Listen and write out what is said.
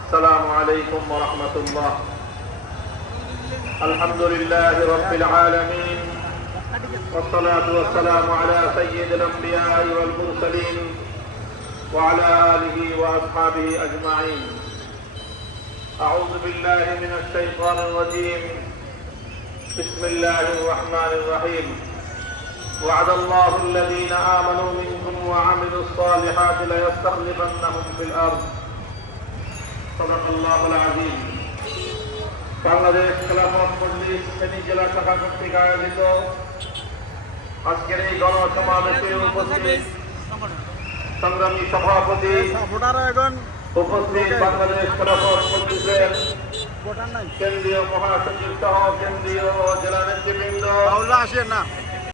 السلام عليكم ورحمة الله. الحمد لله رب العالمين، والصلاة والسلام على سيد الأنبياء والمرسلين وعلى آله وأصحابه أجمعين. أعوذ بالله من الشيطان الرجيم. بسم الله الرحمن الرحيم. وعد الله الذين آمنوا منكم وعملوا الصالحات ليستخلفنهم في الأرض. صدق الله العظيم. বাংলাদেশ খেলাফত মজলিস ফেনী জেলা শাখা কর্তৃক আয়োজিত আজকের এই গণসমাবেশে উপস্থিত সংগ্রামী সভাপতি উপস্থিত বাংলাদেশ খেলাফত মজলিসের কেন্দ্রীয় মহাসচিব সহ কেন্দ্রীয় জেলা নেতৃবৃন্দ,